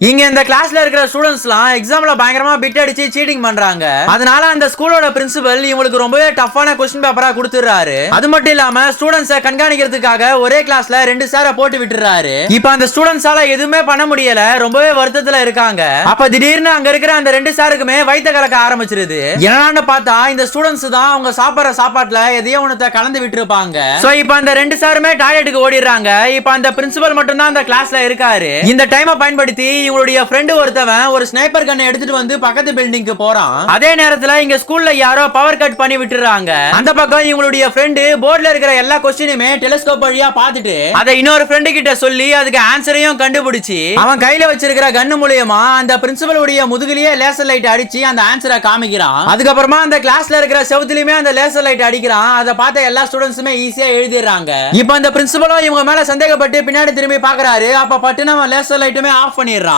இங்க இந்த கிளாஸ்ல இருக்கிற ஸ்டூடெண்ட்ஸ்லாம் எக்ஸாம்ல பயங்கரமா பிட் அடிச்சு சீட்டிங் பண்றாங்க. அதனால அந்த ஸ்கூலோட பிரின்சிபல் இவங்களுக்கு ரொம்பவே டஃப்பான கொஸ்டின் பேப்பரா கொடுத்துறாரு. அது மட்டும் இல்லாம ஸ்டூடெண்ட்ஸை கண்காணிக்கிறதுக்காக ஒரே கிளாஸ்ல 2 சாரை போட்டு விட்டுறாரு. இப்ப அந்த ஸ்டூடெண்ட்ஸால எதுவுமே பண்ண முடியல, ரொம்பவே வருத்தத்துல இருக்காங்க. அப்ப திடீர்னு அங்க இருக்கிற அந்த 2 சாருக்குமே வயித்த கலக்க ஆரம்பிச்சிருது. என்னன்னு பார்த்தா இந்த ஸ்டூடெண்ட்ஸ் தான் அவங்க சாப்பிடுற சாப்பாட்டுல எதையோ ஒண்ணத்தை கலந்து விட்டு இருப்பாங்க. சோ இப்ப அந்த 2 சாருமே டாய்லெட்டுக்கு ஓடிடுறாங்க. இப்ப அந்த பிரின்சிபல் மட்டும் தான் அந்த கிளாஸ்ல இருக்காரு. இந்த டைமை பயன்படுத்தி இவங்களுடைய ஃப்ரெண்ட் ஒருத்தவன் ஒரு ஸ்னைப்பர் கன்னை எடுத்துட்டு வந்து பக்கத்து பில்டிங்க்கு போறான். அதே நேரத்துல இங்க ஸ்கூல்ல யாரோ பவர் கட் பண்ணி விட்டுறாங்க. அந்த பக்கம் இவங்களுடைய ஃப்ரெண்ட் போர்டுல இருக்கிற எல்லா क्वेश्चनயுமே டெலிஸ்கோப் வழியா பார்த்துட்டு அதை இன்னொரு ஃப்ரெண்ட் கிட்ட சொல்லி அதுக்கு ஆன்சரையும் கண்டுபிடிச்சி அவன் கையில வச்சிருக்கிற கன்னு மூலமா அந்த பிரின்சிபல் உடைய முதுகிலேயே லேசர் லைட் அடிச்சு அந்த ஆன்சரை காமிக்கிறான். அதுக்கப்புறமா அந்த கிளாஸ்ல இருக்கிற செவுத்துலயுமே அந்த லேசர் லைட் அடிக்கிறான். அதை பார்த்த எல்லா ஸ்டூடெண்ட்ஸுமே ஈஸியா எழுதிடுறாங்க. இப்போ அந்த பிரின்சிபலும் இவங்க மேல சந்தேகப்பட்டு பின்னாடி திரும்பி பாக்குறாரு. அப்ப பட்டு நம்ம லேசர் லைட்டுமே ஆஃப் பண்ணிடுறான்.